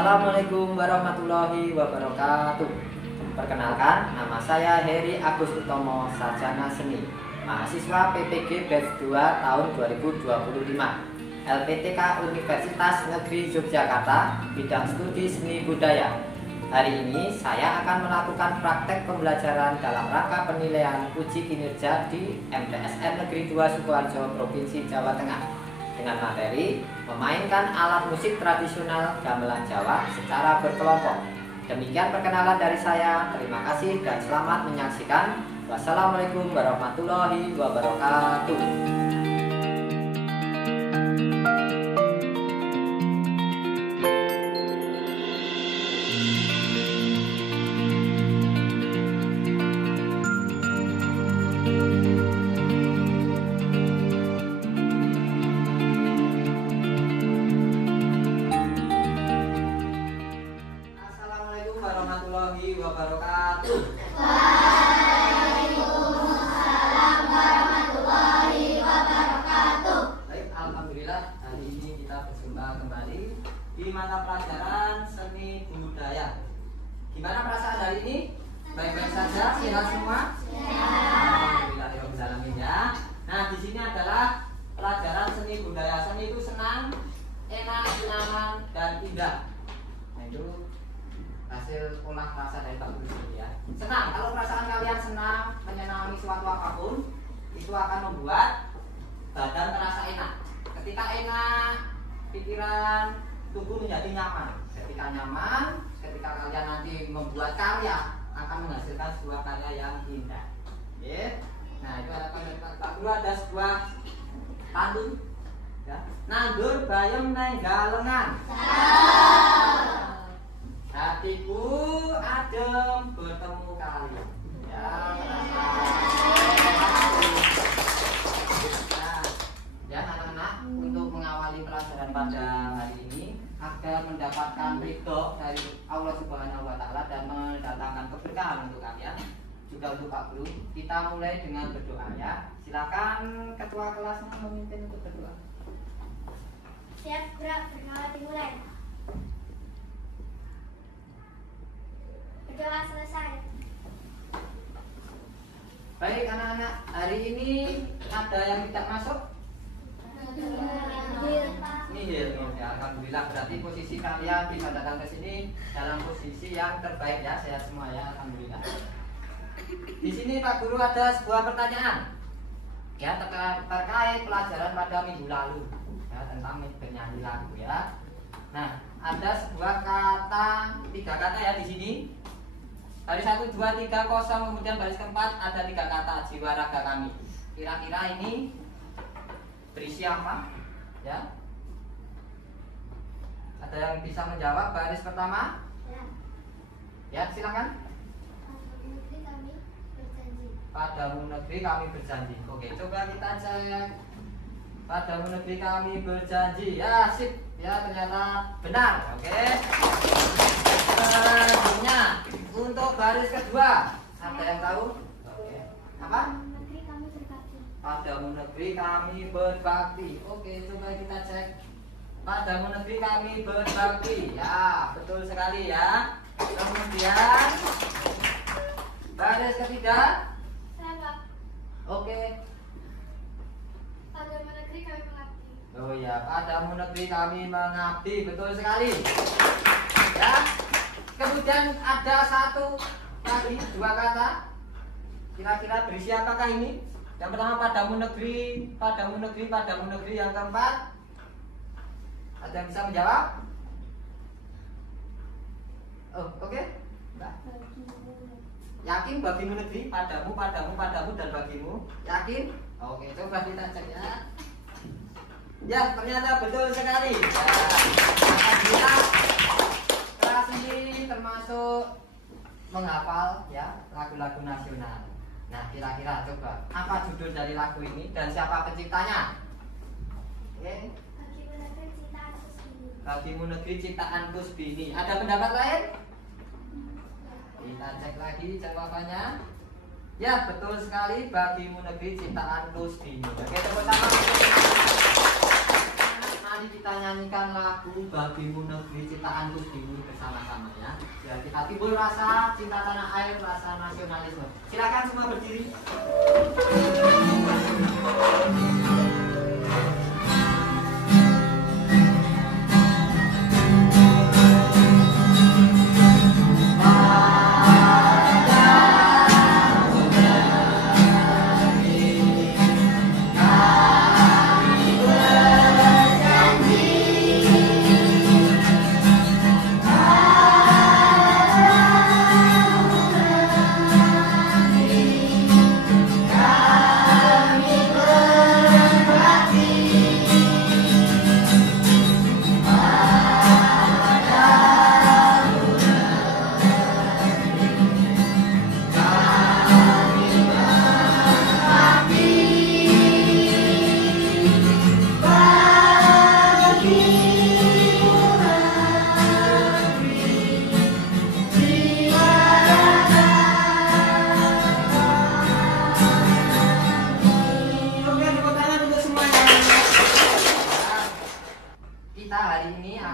Assalamualaikum warahmatullahi wabarakatuh. Perkenalkan, nama saya Heri Agus Utomo, sarjana seni, mahasiswa PPG Batch 2 tahun 2025, LPTK Universitas Negeri Yogyakarta, bidang studi seni budaya. Hari ini saya akan melakukan praktek pembelajaran dalam rangka penilaian uji kinerja di MTSN Negeri 2 Sukoharjo, Provinsi Jawa Tengah, dengan materi memainkan alat musik tradisional gamelan Jawa secara berkelompok. Demikian perkenalan dari saya. Terima kasih dan selamat menyaksikan. Wassalamualaikum warahmatullahi wabarakatuh. Warahmatullahi wabarakatuh. Waalaikumsalam warahmatullahi wabarakatuh. Baik, alhamdulillah hari ini kita berjumpa kembali di mata pelajaran seni budaya. Gimana perasaan hari ini? Baik-baik saja, sehat semua? Alhamdulillah ya. Nah, di sini adalah pelajaran seni budaya. Seni itu senang, enak, nyaman, dan indah. Nah, itu hasil olah rasa dari Pak Guru ya. Senang, kalau perasaan kalian senang, menyenangi suatu apapun, itu akan membuat badan terasa enak. Ketika enak, pikiran, tubuh menjadi nyaman. Ketika nyaman, ketika kalian nanti membuat karya, akan menghasilkan sebuah karya yang indah. Ya. Nah, itu harapan dari Pak Guru. Ada sebuah pantun ya. Nandur bayem neng galengan. Hatiku adem bertemu kalian. Ya, anak-anak, untuk mengawali pelajaran pada hari ini agar mendapatkan ridho dari Allah Subhanahu wa Ta'ala dan mendatangkan keberkahan untuk kalian, juga untuk Pak Guru, kita mulai dengan berdoa ya. Silakan ketua kelasnya memimpin untuk berdoa. Siap, gerak, berdoa dimulai. Berdoa selesai. Baik anak-anak, hari ini ada yang tidak masuk? Nihil. Ya, alhamdulillah, berarti posisi kalian bisa datang ke sini dalam posisi yang terbaik ya, sehat semua ya, alhamdulillah. Di sini Pak Guru ada sebuah pertanyaan ya, terkait pelajaran pada minggu lalu ya, tentang bernyanyi lagu ya. Nah, ada sebuah kata, 3 kata ya di sini. Baris 1, 2, 3, kosong, kemudian baris keempat ada 3 kata, jiwa raga kami. Kira-kira ini berisi apa? Ya. Ada yang bisa menjawab baris pertama? Ya, silakan. Padamu negeri kami berjanji. Oke, coba kita cek. Padamu negeri kami berjanji. Ya, sip. Ya, ternyata benar. Oke. Selanjutnya untuk baris kedua, ada yang tahu? Oke. Apa? Padamu negeri kami berbakti. Oke, coba kita cek. Padamu negeri kami berbakti. Ya, betul sekali ya. Kemudian baris ketiga. Oke. Padamu negeri kami mengabdi. Oh ya, padamu negeri kami mengabdi. Betul sekali. Ya. Kemudian ada satu lagi, 2 kata. Kira-kira berisi apakah ini? Yang pertama padamu negeri, padamu negeri, padamu negeri. Yang keempat, ada yang bisa menjawab? Oh, oke. Mbak. Yakin bagimu negeri, padamu, padamu, padamu, dan bagimu? Yakin? Oke, coba kita cek ya. Ya, ternyata betul sekali. Ya, alhamdulillah, kelas ini termasuk menghafal ya lagu-lagu nasional. Nah, kira-kira coba apa judul dari lagu ini dan siapa penciptanya? Oke. Bagimu negeri ciptaan Kusbini. Ada pendapat lain? Kita cek lagi jawabannya. Ya, betul sekali, bagimu negeri ciptaan Kusbini. Oke, tepuk tangan. Mari kita kita nyanyikan lagu Bagimu Negeri ciptaan Kusbini bersama-sama ya. Ya, kita timbul rasa cinta tanah air, rasa nasionalisme. Silakan semua berdiri.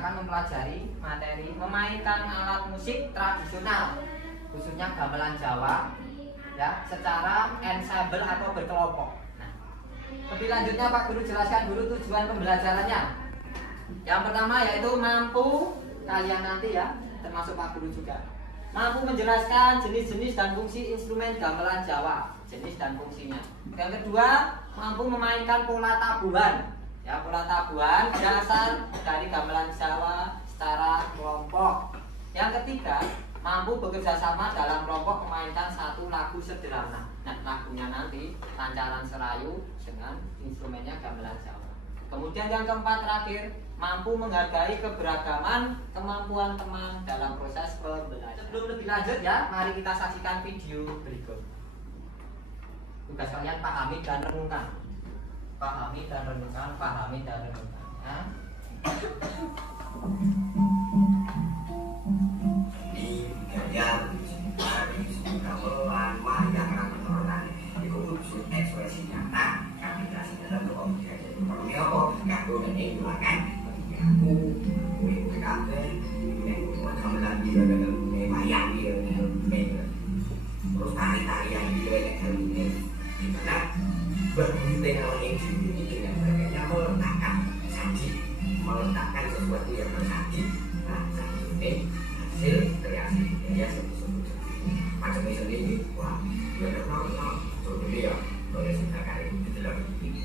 Mempelajari materi memainkan alat musik tradisional khususnya gamelan Jawa ya secara ensemble atau berkelompok. Nah, lebih lanjutnya Pak Guru jelaskan dulu tujuan pembelajarannya. Yang pertama yaitu mampu kalian nanti ya, termasuk Pak Guru juga, mampu menjelaskan jenis-jenis dan fungsi instrumen gamelan Jawa, jenis dan fungsinya. Yang kedua, mampu memainkan pola tabuhan. Ya, pola tabuhan dasar dari gamelan Jawa secara kelompok. Yang ketiga, mampu bekerja sama dalam kelompok memainkan satu lagu sederhana. Nah, lagunya nanti lancaran serayu dengan instrumennya gamelan Jawa. Kemudian yang keempat terakhir, mampu menghargai keberagaman kemampuan teman dalam proses pembelajaran. Sebelum lebih lanjut ya, mari kita saksikan video berikut. Tugas kalian pahami dan renungkan. Pahami dan renungkan, pahami dan renungkan ya. Di gajar, dari gamelan, wayang, rangkulan, itu unsur ekspresi nyata, aplikasi dalam objek. Kalau apa? Kaku dan ini kan, aku, kulit kafe, membuat gamelan dia dengan wayang dia dengan terus tari-tarian dia dengan di mana berhenti orang yang dimiliki dengan sebagainya meletakkan saji, meletakkan sesuatu yang bersaji. Nah, saji ini hasil kreasi budaya sebut-sebut macam ini sendiri. Wah, dia kenal sebut dia boleh sudah kali itu dalam ini.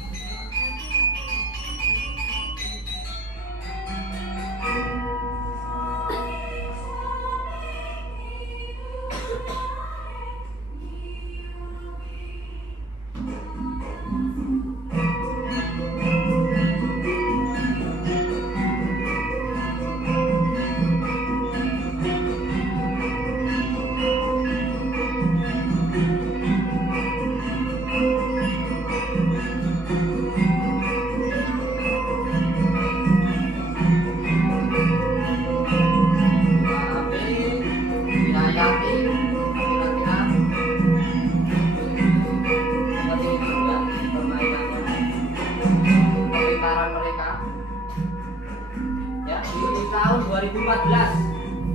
Tahun 2014,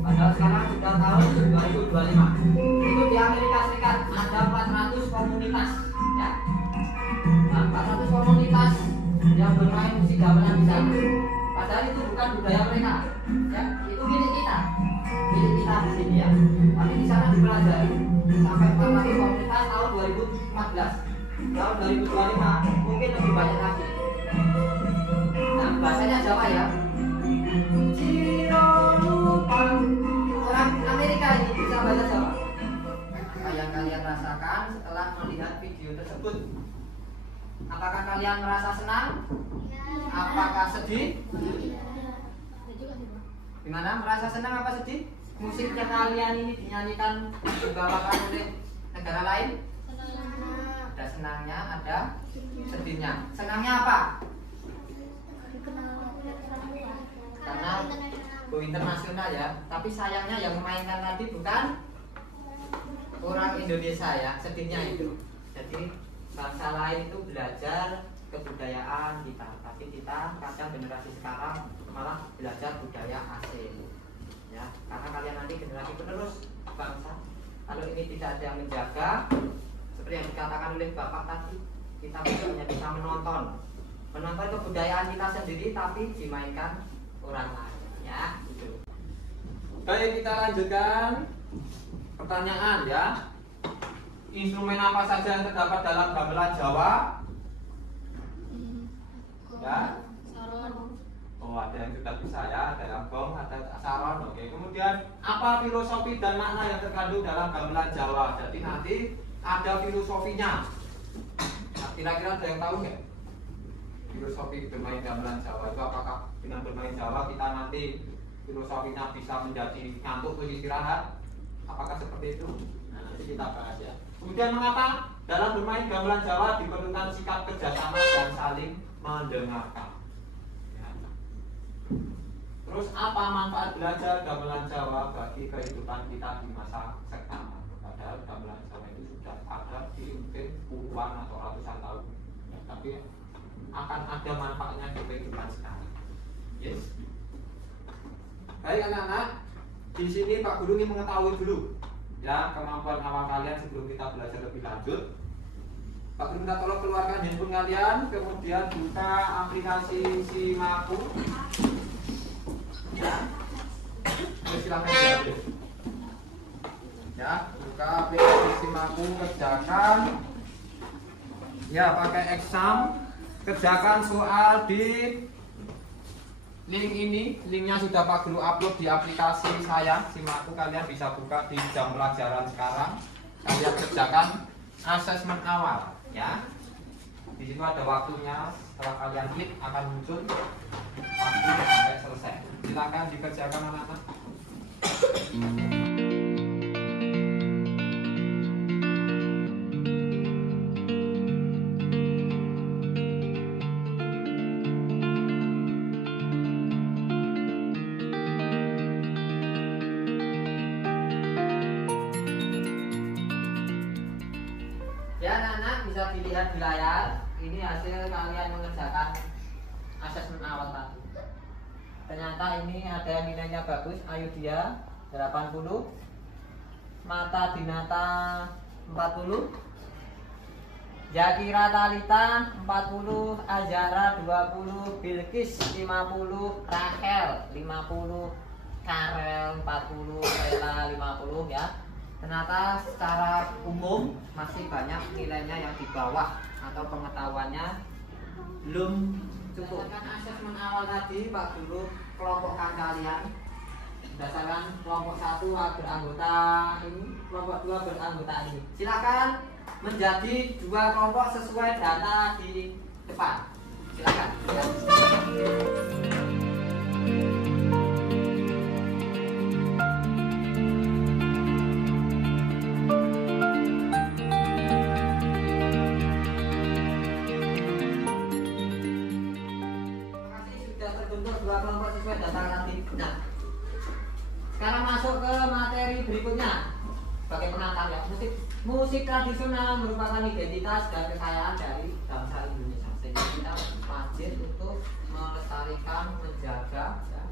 padahal sekarang sudah tahun 2025. Itu di Amerika Serikat ada 400 komunitas, ya. Nah, 400 komunitas yang bermain musik gamelan di sana. Padahal itu bukan budaya mereka, ya. Itu milik kita di sini ya. Tapi di sana dipelajari sampai 400 komunitas tahun 2014. Tahun 2025 mungkin lebih banyak lagi. Nah, bahasanya Jawa ya. Orang Amerika ini bisa bahasa Jawa. Apa yang kalian rasakan setelah melihat video tersebut? Apakah kalian merasa senang? Apakah sedih? Gimana? Merasa senang apa sedih? Musiknya kalian ini dinyanyikan dibawakan oleh negara lain? Ada senangnya, ada sedihnya. Senangnya apa? Karena go internasional ya, tapi sayangnya yang memainkan tadi bukan orang Indonesia ya, sedihnya itu. Jadi bangsa lain itu belajar ke kebudayaan kita, tapi kita kadang generasi sekarang malah belajar budaya asing ya, karena kalian nanti generasi penerus bangsa. Kalau ini tidak ada yang menjaga, seperti yang dikatakan oleh Bapak tadi, kita hanya bisa menonton kebudayaan kita sendiri tapi dimainkan orang lain ya gitu. Baik, kita lanjutkan pertanyaan ya. Instrumen apa saja yang terdapat dalam gamelan Jawa? Ya. Saron. Oh, ada yang sudah bisa ya, ada yang gong, ada saron. Oke. Kemudian apa filosofi dan makna yang terkandung dalam gamelan Jawa? Jadi nanti ada filosofinya. Nah, kira-kira ada yang tahu nggak? Filosofi bermain gamelan Jawa itu apakah dengan bermain Jawa kita nanti filosofinya bisa menjadi ngantuk terus istirahat? Apakah seperti itu? Nah, nanti kita bahas ya. Kemudian mengapa dalam bermain gamelan Jawa diperlukan sikap kerjasama dan saling mendengarkan? Ya. Terus apa manfaat belajar gamelan Jawa bagi kehidupan kita di masa sekarang? Padahal gamelan Jawa itu sudah ada di mungkin puluhan atau ratusan tahun, ya, tapi akan ada manfaatnya di kehidupan sekarang. Yes. Baik anak-anak, di sini Pak Guru ingin mengetahui dulu ya kemampuan awal kalian sebelum kita belajar lebih lanjut. Pak Guru minta tolong keluarkan handphone kalian, kemudian buka aplikasi Simaku. Ya, silakan diambil. Ya, buka aplikasi Simaku, kerjakan. Ya, pakai exam, kerjakan soal di link ini. Linknya sudah Pak Guru upload di aplikasi saya Simaku. Kalian bisa buka di jam pelajaran sekarang. Kalian kerjakan asesmen awal ya. Di situ ada waktunya. Setelah kalian klik akan muncul waktu sampai selesai. Silakan dikerjakan anak-anak. Ya anak-anak, bisa dilihat di layar. Ini hasil kalian mengerjakan asesmen awal tadi. Ternyata ini ada nilainya bagus. Ayudhya 80, Mata Dinata 40, Zakira Talita 40, Azara 20, Bilqis 50, Rachel 50, Karel 40, Ella 50 ya. Ternyata secara umum masih banyak nilainya yang di bawah atau pengetahuannya belum cukup. Berdasarkan asesmen awal tadi, Pak Guru kelompokkan kalian berdasarkan kelompok 1 beranggota ini, kelompok 2 beranggota ini. Silakan menjadi 2 kelompok sesuai data di depan. Silakan. Kelompok sesuai data tadi. Nah, sekarang masuk ke materi berikutnya. Sebagai pengantar ya, musik tradisional merupakan identitas dan kekayaan dari bangsa Indonesia. Sehingga kita wajib untuk melestarikan, menjaga. Ya.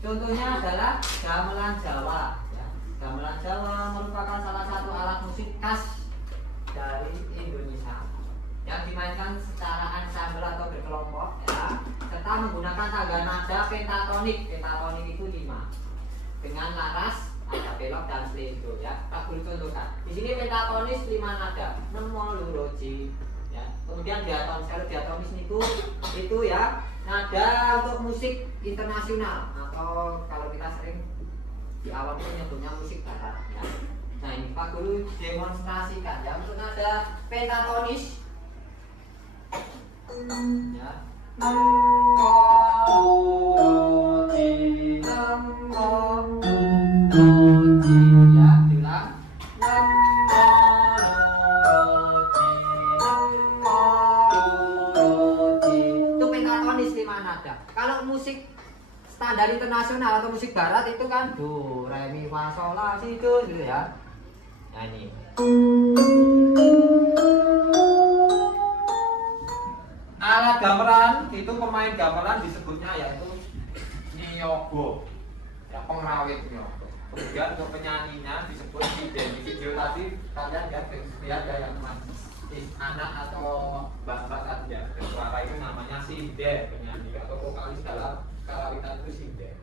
Contohnya adalah gamelan Jawa. Ya. Gamelan Jawa merupakan salah satu alat musik khas dari Indonesia yang dimainkan secara ensemble atau berkelompok ya, serta menggunakan tangga nada pentatonik. Pentatonik itu 5 dengan laras, ada belok dan selingkuh ya. Pak Guru contohkan. Di sini pentatonis 5 nada, nemo luroji ya. Kemudian diatonis, kalau diatonis itu ya nada untuk musik internasional atau kalau kita sering di awal itu nyebutnya musik barat ya. Nah ini Pak Guru demonstrasikan ya untuk nada pentatonis ya. Ya, diulang. Itu pentatonis 5 nada. Kalau musik standar internasional atau musik barat itu kan do, re, mi, fa, sol, la, si, do gitu ya. Nah ini. Alat gamelan itu pemain gamelan disebutnya yaitu nyogo, ya pengrawit nyogo. Kemudian untuk penyanyinya disebut sinden. Di video tadi kalian lihat ya yang anak atau bapak tadi ya, suara itu namanya sinden, penyanyi atau vokalis dalam karawitan itu sinden.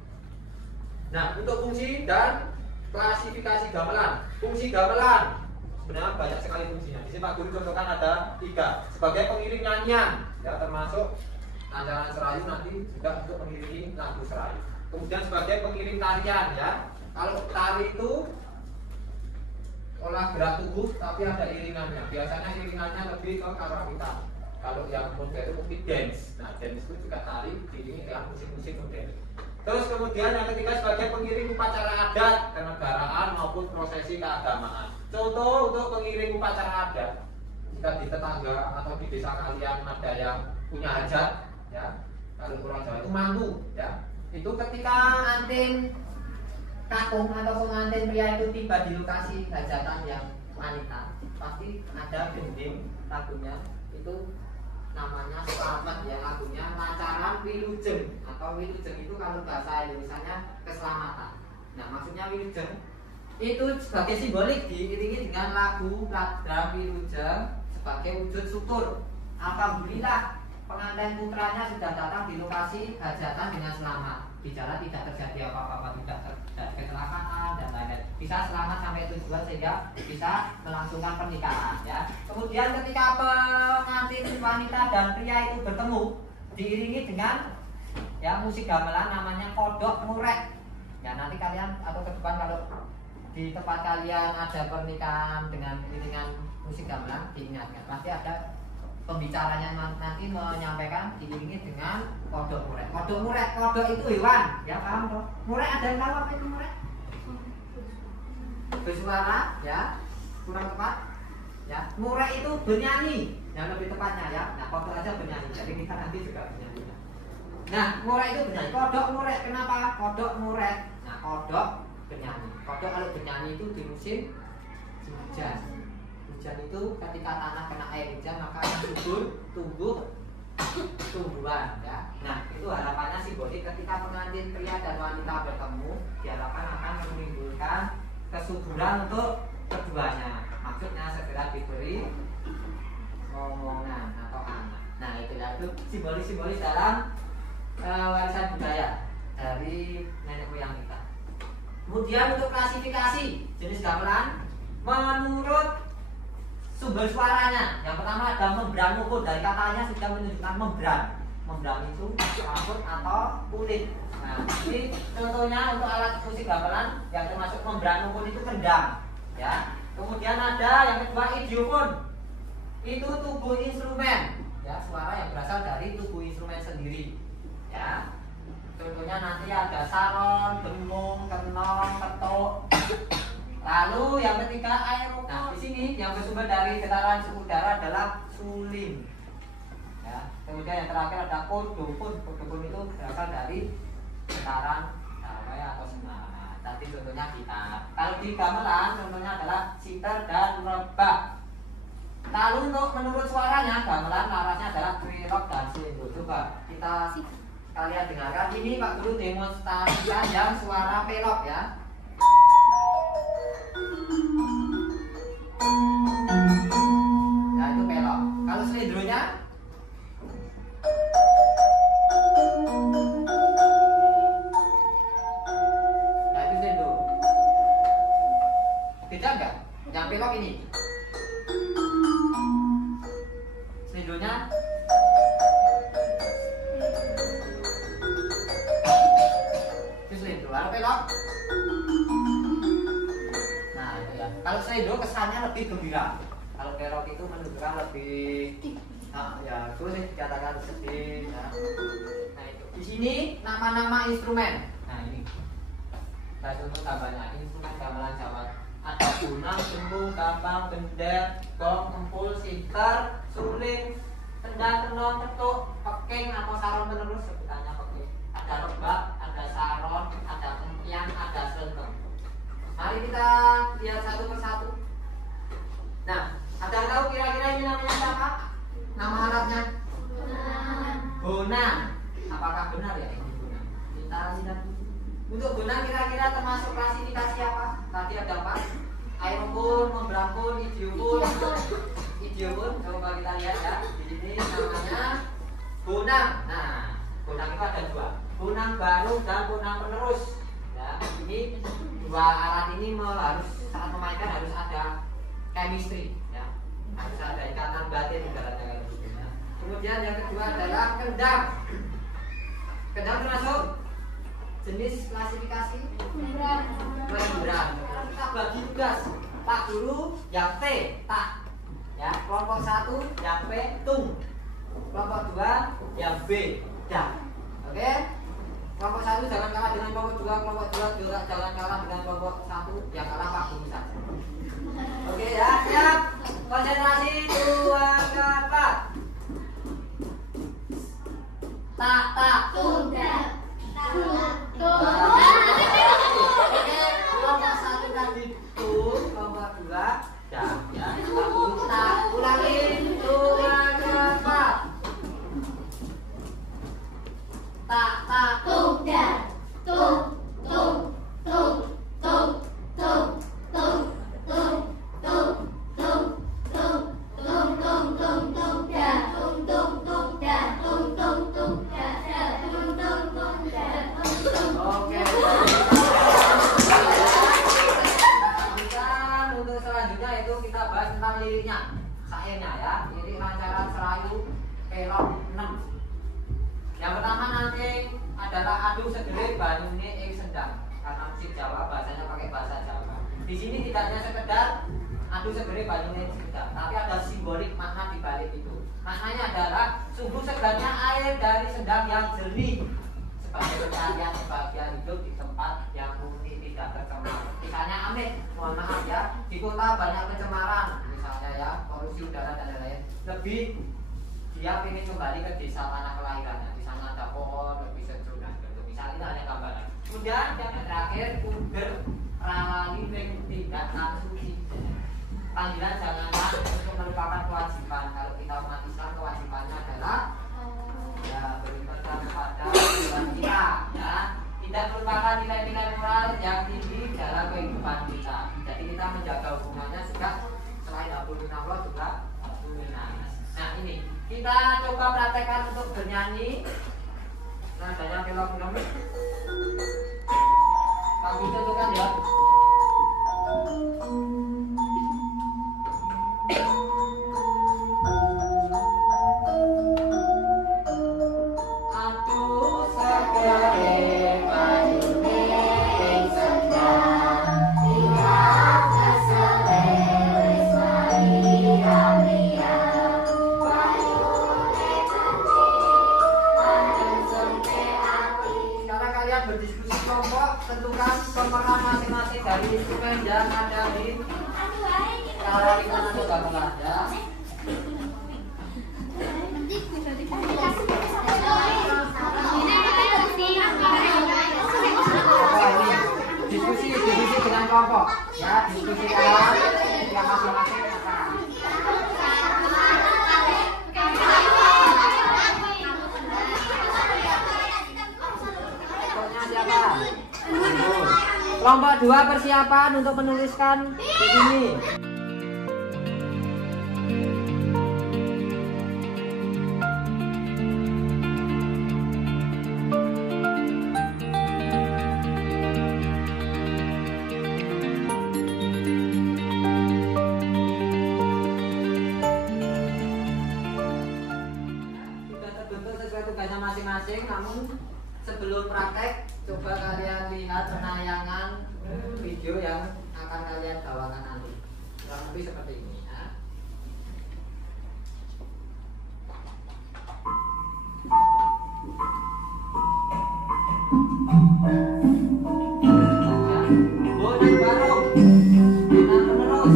Nah, untuk fungsi dan klasifikasi gamelan. Fungsi gamelan sebenarnya banyak sekali fungsinya. Di sini Pak Guru contohkan ada 3. Sebagai pengiring nyanyian, ya termasuk ajaran serayu nanti juga untuk mengiringi lagu serayu. Kemudian sebagai pengiring tarian, ya. Kalau tari itu olah gerak tubuh tapi ada iringannya. Biasanya iringannya lebih ke karawitan. Kalau yang modern itu mungkin dance. Nah, dance itu juga tari diiringi dengan musik-musik modern. Terus kemudian yang ketiga sebagai pengiring upacara adat kenegaraan maupun prosesi keagamaan. Contoh untuk pengiring upacara adat, jika di tetangga atau di desa kalian ada yang punya hajat, ya, kalau orang Jawa itu mantu, ya, itu ketika antin kakung atau pengantin pria itu tiba di lokasi hajatan yang wanita, pasti ada gending lagunya itu namanya selamat, ya, lagunya lancaran wilujeng atau wilujeng itu kalau bahasa Indonesianya keselamatan. Nah, maksudnya wilujeng itu sebagai simbolik diiringi dengan lagu dalam wilujeng sebagai wujud syukur. Alhamdulillah pengantin putranya sudah datang di lokasi hajatan dengan selamat, di jalan tidak terjadi apa-apa, tidak terjadi kecelakaan dan lain-lain, bisa selamat sampai tujuan sehingga bisa melangsungkan pernikahan, ya. Kemudian ketika pengantin wanita dan pria itu bertemu diiringi dengan, ya, musik gamelan namanya kodok murek. Ya, nanti kalian atau ke depan kalau di tempat kalian ada pernikahan dengan iringan musik gamelan, diingatkan pasti ada pembicaranya nanti menyampaikan diiringi dengan kodok murek. Kodok murek, kodok itu hewan, ya, paham toh? Murek ada yang tahu apa itu murek? Bersuara, ya, kurang tepat, ya. Murek itu bernyanyi, yang lebih tepatnya, ya. Nah, kodok aja bernyanyi, jadi kita nanti juga bernyanyi. Nah, murek itu bernyanyi. Kodok murek, kenapa? Kodok murek. Nah, kodok bernyanyi. Kodok kalau bernyanyi itu di musim hujan. Hujan itu ketika tanah kena air hujan maka akan subur, tumbuh tumbuhan, ya. Nah, itu harapannya simbolik ketika pengantin pria dan wanita bertemu diharapkan akan menimbulkan kesuburan untuk keduanya. Maksudnya segera diberi omongan atau anak. Nah, itu simbolis-simbolis dalam warisan budaya dari nenek moyang kita. Kemudian untuk klasifikasi jenis gamelan menurut sumber suaranya, yang pertama ada membran mukul, dari katanya sudah menunjukkan membran. Membran itu rambut atau kulit. Nah, ini contohnya untuk alat musik gamelan yang termasuk membran mukul itu kendang, ya. Kemudian ada yang kedua idiofon, itu tubuh instrumen, ya, suara yang berasal dari tubuh instrumen sendiri, ya. Contohnya nanti ada saron, dengung, kenong, ketuk. Lalu yang ketiga aerofon. Nah, di sini yang bersumber dari getaran suhu udara adalah suling. Ya. Kemudian yang terakhir ada kodopon. Kodopon itu berasal dari getaran atau senar. Nah, tadi contohnya gitar. Kalau di gamelan contohnya adalah sitar dan rebak. Lalu untuk menurut suaranya gamelan larasnya adalah trilok dan sendo. Coba kita kalian dengarkan. Ini Pak Guru demonstrasikan yang suara pelok, ya. Nah, itu pelok. Kalau selendronya nah, itu selendro. Beda enggak? Yang pelok ini selendronya itu selendro. Lalu pelok. Kalau selendro kesannya lebih gembira. Kalau pelok itu menunjukkan lebih, ya, terus dikatakan sedih. Ya. Nah, itu. Di sini nama-nama instrumen. Nah, ini. Kita contoh tambahnya instrumen gamelan Jawa. Ada gunang, sembung, gambang, bender, gong, empul, sitar, suling, kendang, kenong, ketuk, peking atau saron penerus sebutannya peking. Ada rebak, ada saron, ada kempian, ada selengkeng. Mari kita lihat satu persatu. Nah, ada yang tahu kira-kira ini namanya siapa? Nama alatnya? benar ya ini gunang. Kita lihat untuk gunang kira-kira termasuk klasifikasi apa? Tadi ada apa? Aeropun, membrapun, idiopun. Coba kita lihat ya. Di sini namanya gunang. Nah, gunang itu ada dua. Gunang baru dan gunang penerus. Ya, ini dua alat ini harus saat memainkan harus ada chemistry. Ya, harus ada ikatan batin ibaratnya kalau gitu. Ya. Kemudian yang kedua adalah kendang. Kendang termasuk jenis klasifikasi kelemburan. Kita bagi tugas. Tak dulu yang T, tak. Ya, kelompok 1 yang P, tung. Kelompok 2 yang B, dang. Oke? Kelompok 1 jangan kalah dengan kelompok 2, kelompok 2 juga jangan kalah dengan kelompok 1 yang kalah Pak Bumi saja. Oke ya, siap. Konsentrasi 2 ke 4. Tak. Tunda. Oke, kelompok 1 tadi tung, kelompok 2 dang. Ya, kita ulangi 2 ke 4. Tak. Tunda. Tung. Oke. Dan untuk selanjutnya itu kita bahas tentang liriknya, syairnya ya. Lirik Lancaran Serayu Pelok 6. Yang pertama nanti adalah adu segere banyune ing sendang. Karena musik Jawa bahasanya pakai bahasa Jawa. Di sini tidak hanya sekedar adu segere banyune ing sendang, tapi ada simbolik makna di balik itu. Maknanya adalah sungguh segarnya air dari sendang yang jernih sebagai pencarian kebahagiaan hidup di tempat yang murni tidak tercemar. Misalnya Amit, mohon maaf ya, di kota banyak pencemaran, misalnya ya polusi udara dan lain-lain. Lebih dia ingin kembali ke desa tanah kelahirannya. Di sana ada pohon, lebih sejuk dan gitu. Misalnya ini hanya gambaran. Kemudian yang terakhir, puger rawani ring tindak suci. Panggilan janganlah untuk melupakan kewajiban. Kalau kita umat Islam kewajibannya adalah ya beribadah kepada Tuhan kita, ya tidak melupakan nilai-nilai moral yang tinggi dalam kehidupan kita. Jadi kita menjaga hubungannya juga selain Abdullah juga Abdullah. Nah ini kita coba praktekkan untuk bernyanyi. Nadanya Pelok 6. Kami tentukan ya. Berdiskusi kelompok, tentukan pemeran masing-masing dari instrumen yang ada di lingkungan atau bangunan ya. Diskusi dengan kelompok ya, diskusi yang masing-masing akan. Kelompok 2 persiapan untuk menuliskan di sini. Sudah terbentuk sesuai tugasnya masing-masing, namun sebelum praktek coba kalian lihat penayangan video yang akan kalian bawakan nanti. Kurang lebih seperti ini ya. Bonang barung, benang penerus,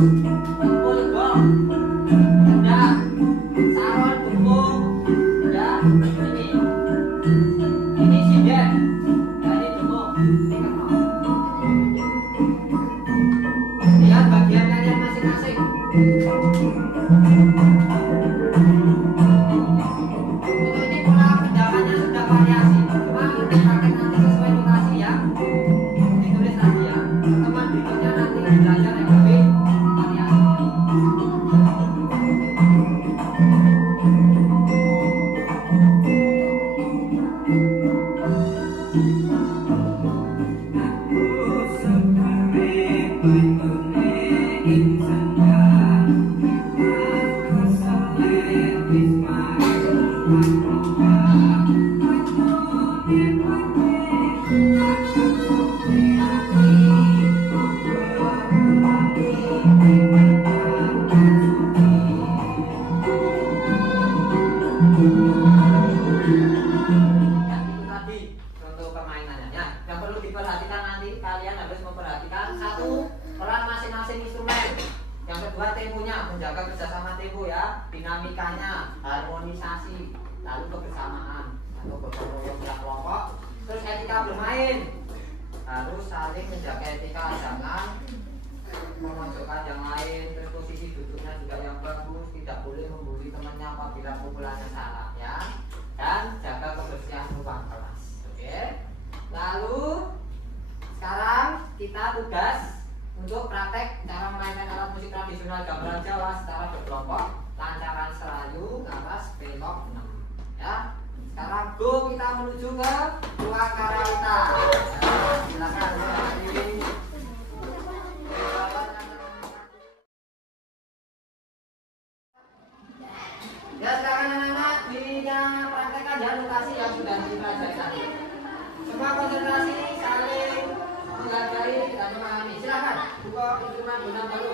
tempul gong, undang, saron bumbung, ya ini sinden. Lihat bagian kalian masing-masing. Untuk ini pola pendamannya sudah variasi. Cuma Menjaga kerjasama tempo ya, dinamikanya, harmonisasi, lalu kebersamaan atau gotong royong kelompok. Terus etika bermain, harus saling menjaga etika, jangan menonjolkan yang lain. Terus posisi duduknya juga yang bagus, tidak boleh membuli temannya apabila pukulannya salah ya. Dan jaga kebersihan ruang kelas. Oke. Lalu sekarang kita tugas untuk praktek cara memainkan alat musik tradisional gamelan Jawa secara berkelompok, lancaran serayu, laras, belok 6 ya. Sekarang go, kita menuju ke ruang karawita. Silakan ya. Sekarang anak-anak praktekkan ya lokasi yang sudah dipelajari tadi. Semua konsentrasi, saling menghargai dan memahami. Silakan buka instrumen benang baru.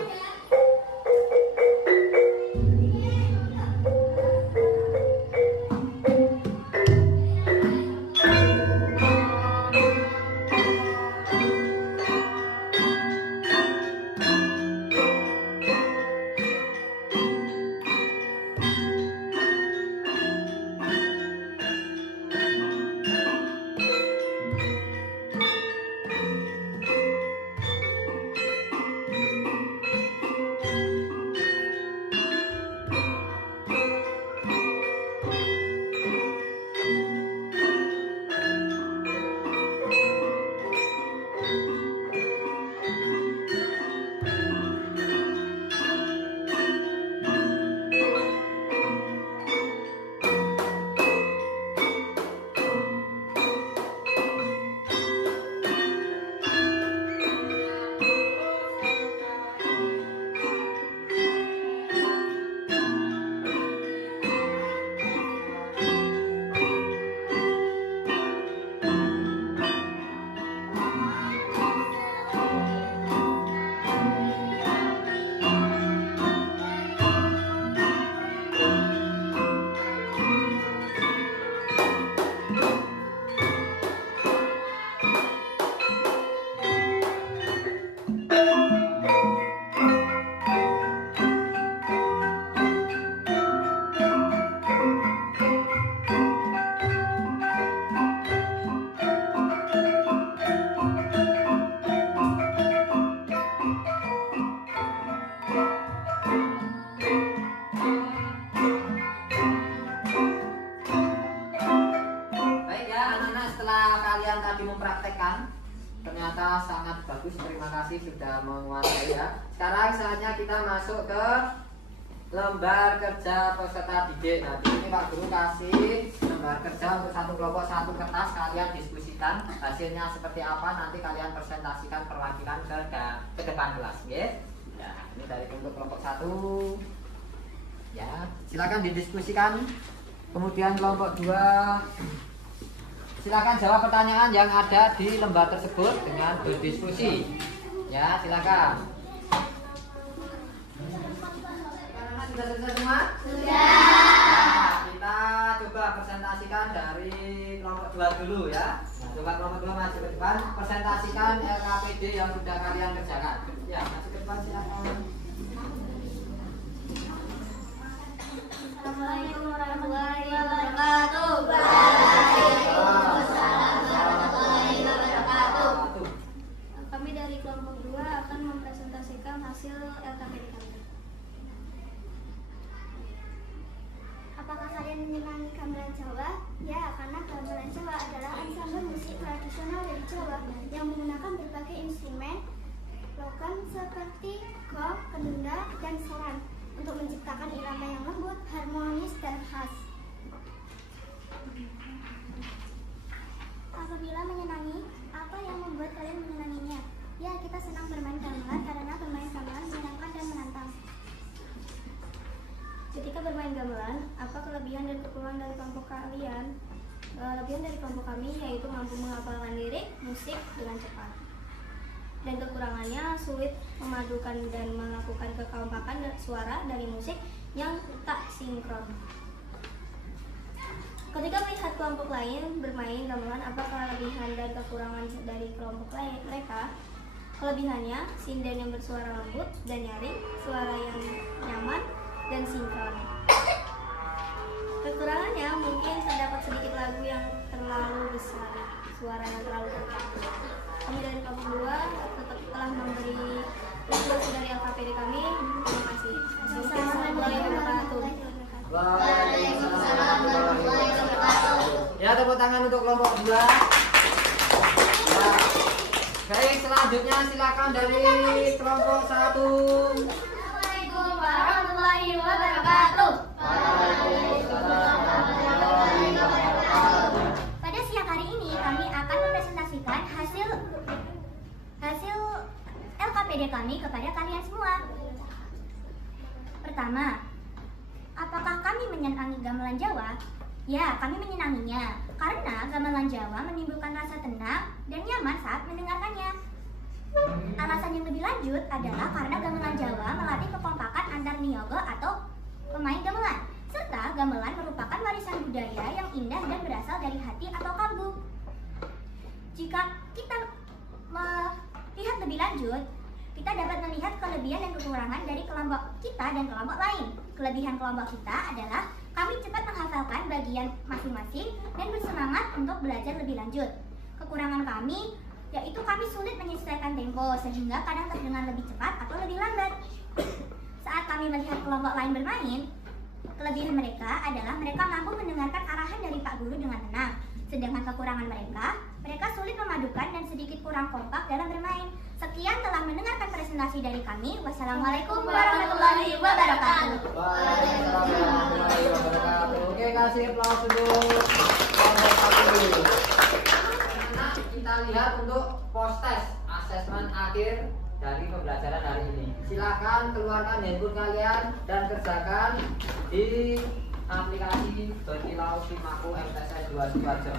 Ternyata sangat bagus, terima kasih sudah menguasai ya. Sekarang saatnya kita masuk ke lembar kerja peserta didik. Nah, ini Pak Guru kasih lembar kerja untuk satu kelompok, satu kertas, kalian diskusikan hasilnya seperti apa, nanti kalian presentasikan perwakilan ke depan kelas, ya. Ya, ini dari kelompok 1. Ya, silakan didiskusikan. Kemudian kelompok 2, silakan jawab pertanyaan yang ada di lembar tersebut dengan berdiskusi. Ya, silakan. Sudah selesai semua? Sudah. Nah, kita coba presentasikan dari kelompok 2 dulu ya. Nah, coba kelompok 2 maju ke depan, presentasikan LKPD yang sudah kalian kerjakan. Ya, maju ke depan silakan. Assalamualaikum warahmatullahi wabarakatuh. Waalaikumsalam warahmatullahi wabarakatuh. Kami dari kelompok 2 akan mempresentasikan hasil LKPD kami. Apakah kalian menyenangi gamelan Jawa? Ya, karena gamelan Jawa adalah ensemble musik tradisional dari Jawa yang menggunakan berbagai instrumen logam seperti gong, kendunda, dan seran untuk menciptakan irama yang lembut, harmonis, dan khas. senang bermain gamelan karena bermain gamelan menyenangkan dan menantang. Ketika bermain gamelan, apa kelebihan dan kekurangan dari kelompok kalian? Kelebihan dari kelompok kami yaitu mampu menghafalkan lirik musik dengan cepat. Dan kekurangannya sulit memadukan dan melakukan kekompakan suara dari musik yang tak sinkron. Ketika melihat kelompok lain bermain gamelan, apa kelebihan dan kekurangan dari kelompok lain mereka? Kelebihannya, sinden yang bersuara lembut dan nyaring, suara yang nyaman dan sinkron. Kekurangannya mungkin terdapat sedikit lagu yang terlalu besar, suara yang terlalu keras. Kami dari kelompok 2 tetap telah memberi informasi dari LKPD kami. Terima kasih. Assalamualaikum warahmatullahi wabarakatuh. Waalaikumsalam warahmatullahi wabarakatuh. Ya, tepuk tangan untuk kelompok 2. Nah, baik, selanjutnya silakan dari kelompok 1. Assalamualaikum warahmatullahi wabarakatuh. Pada siang hari ini kami akan mempresentasikan hasil LKPD kami kepada kalian semua. Pertama, apakah kami menyenangi gamelan Jawa? Ya, kami menyenanginya karena gamelan Jawa menimbulkan rasa tenang dan nyaman saat mendengarkannya. Alasan yang lebih lanjut adalah karena gamelan Jawa melatih kekompakan antar niaga atau pemain gamelan, serta gamelan merupakan warisan budaya yang indah dan berasal dari hati atau kalbu. Jika kita melihat lebih lanjut, kita dapat melihat kelebihan dan kekurangan dari kelompok kita dan kelompok lain. Kelebihan kelompok kita adalah kami cepat menghafalkan bagian masing-masing dan bersemangat untuk belajar lebih lanjut. Kekurangan kami yaitu kami sulit menyesuaikan tempo sehingga kadang terdengar lebih cepat atau lebih lambat. Saat kami melihat kelompok lain bermain, kelebihan mereka adalah mereka mampu mendengarkan arahan dari Pak Guru dengan tenang. Sedangkan kekurangan mereka sulit memadukan dan sedikit kurang kompak dalam bermain. Sekian telah mendengarkan presentasi dari kami. Wassalamualaikum warahmatullahi wabarakatuh. Waalaikumsalam warahmatullahi wabarakatuh. Oke, kasih aplaus untuk kelompok 1. Nah, kita lihat untuk post test asesmen akhir dari pembelajaran hari ini. Silahkan keluarkan handphone kalian dan kerjakan di aplikasi Berkilau Simaku MTS 2 Sidoarjo.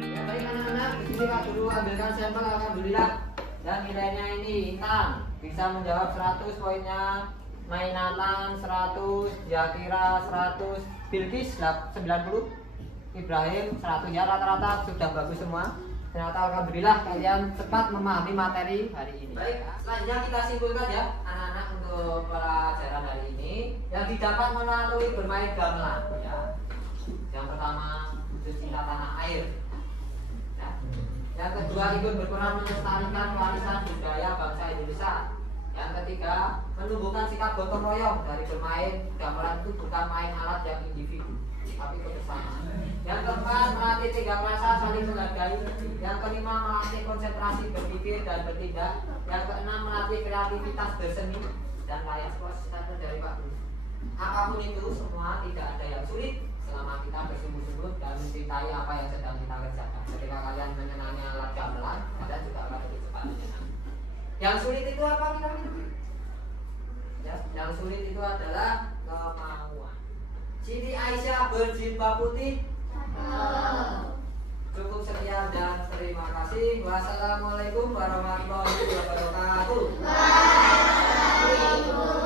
Ya baik anak-anak, di sini Pak Guru ambilkan sampel, alhamdulillah. Dan nilainya ini Intan bisa menjawab 100 poinnya, Mainatan 100, Jakira 100, Bilkis 90, Ibrahim 100. Ya, rata-rata sudah bagus semua. Ternyata alhamdulillah kalian cepat memahami materi hari ini. Baik, selanjutnya kita simpulkan ya anak-anak untuk pelajaran hari ini yang didapat melalui bermain gamelan ya. Yang pertama, khusus cinta tanah air. Ya. Yang kedua, ikut berperan melestarikan warisan budaya bangsa Indonesia. Yang ketiga, menumbuhkan sikap gotong royong dari bermain gamelan itu bukan main alat yang individu, tapi kebersamaan. Yang keempat, melatih tingkah rasa saling menghargai. Yang kelima, melatih konsentrasi berpikir dan bertindak. Yang keenam, melatih kreativitas berseni dan layak statement dari Pak Guru. Apapun itu semua tidak ada yang sulit selama kita bersungguh-sungguh dan mencintai apa yang sedang kita kerjakan. Ketika kalian menyenangi alat gamelan, kalian juga akan lebih cepat menyenangi. Yang sulit itu apa kira-kira? Ya, yang sulit itu adalah kemauan. Siti Aisyah berjilbab putih. Cukup sekian dan terima kasih. Wassalamualaikum warahmatullahi wabarakatuh. Waalaikumsalam.